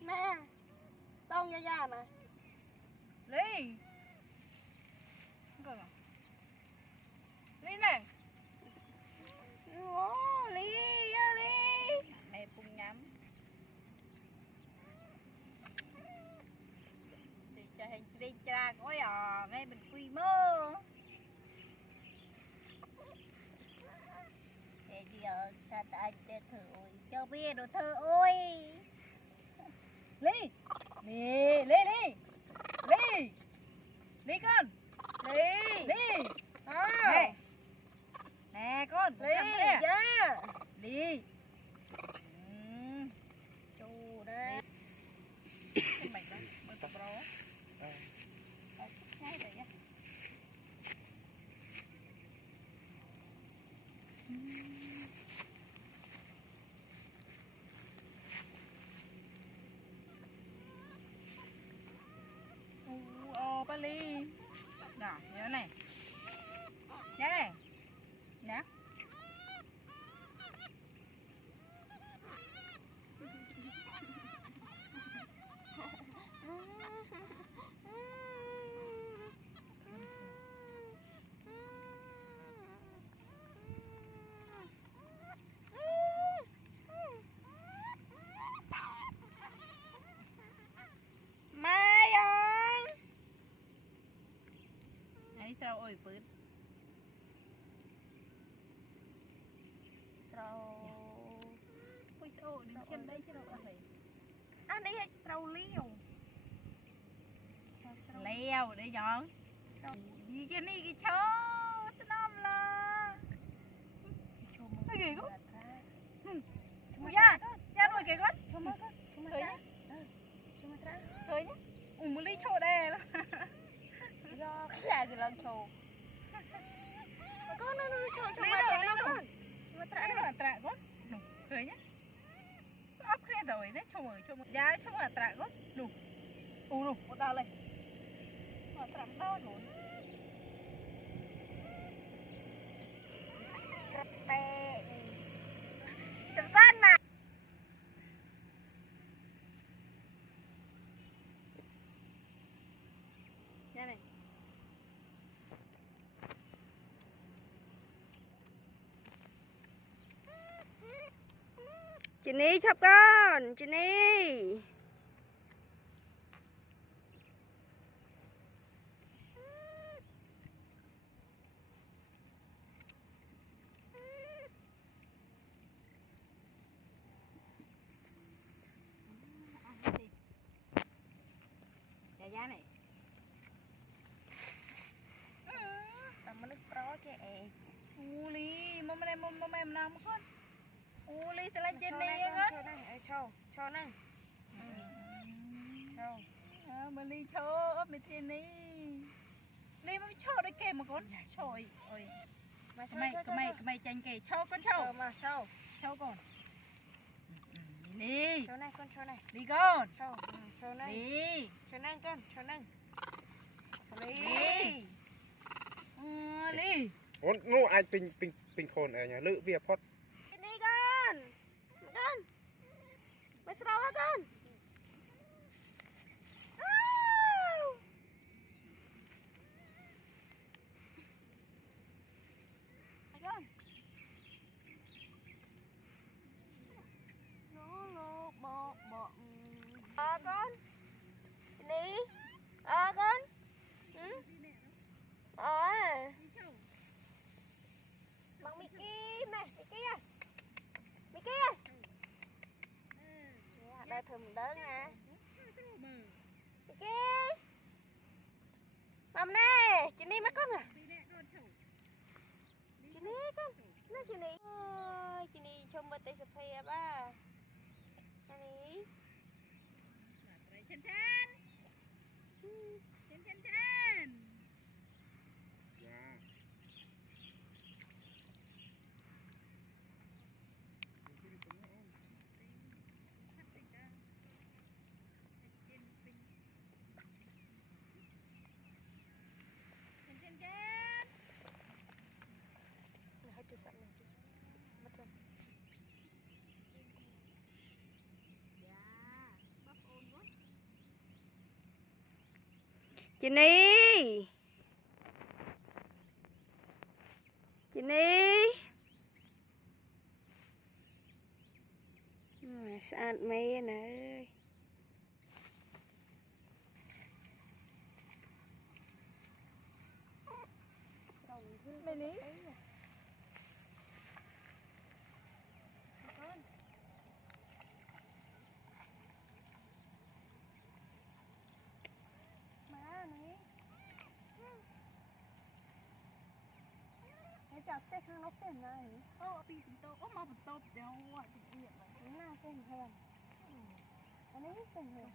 Nè, tông ra ra nè. Lý. Lý này. Ồ, Lý, Lý. Mẹ cùng nhắm. Thì cho hình đi cha coi à, ngay mình quy mơ. Để giờ cha ta để thử ôi, cho bia đồ thơ ôi. Lý. Lý, Lý, Lý. Lý. Lý con. Lý. Lý. À. Nè. Nè con. Lý, dạ. Đi. Chú đây. Cái mày đó, mới tập bro. Ngay rồi nha. Ba Ly. Đó, nhớ này. Nhớ này. Nhớ. Mai ơi. Ấy sao ôi bớt. Sao. Ôi sao đừng chân đây chứ đâu có phải. Anh đi hay trâu liêu. Leo để chọn. Gì cái này cái chó. Sao năm là. Cái gì con. Ui da. Da nuôi kìa con. Cho mơ con. Cười nhá. Cho mơ tra. Cười nhá. Ui một ly chô đè đó. Do cái là cái lần trâu. Con nó cho mơ tra nó con. Cho mơ tra Nó là trạ con. Cười nhá. Ấp kia rồi đấy cho mơ. Giá cho mơ trạ con. Đủ. Đủ. Một đào lên. Mà trạ đau đủ. Mẹ. Chấm dân mà. Nha này. Chị Ni chọc con. Chị Ni. Giá này. Tao mới nước pro chứ ẹ. Uli, mama em làm con. Uli sẽ lên trên đi á. á. Cho nè. Mà Ly cho ấp mày trên đi. Ly mà cho đấy kề mà con. Trời ơi. Mày tranh kề cho con cho. Mà cho. Cho con. Ly. Cho này con cho này. Đi con. Cho này. Đi. Cho này con, cho này. Ly. Ly. Ngô ai pin khôn ở nhà lự việc phót. Đi con. Con. Mày sao hả con? Con đi con bằng Mickey mẹ Mickey đây thùm đớn nè Mickey mầm nè chị đi mắt con à chị đi con nó chị đi trông bên tây sập hè ba này Chân chân. Chân chân. Dạ. chị Ni, chị Ni, sạch mẹ nè ơi. Mày ní. Má ní. Hãy chặt cái khăn ốc tên này. Bị tô, mà bị tô đâu, bị điện này. Nó tên hơn. Anh ấy tên hơn.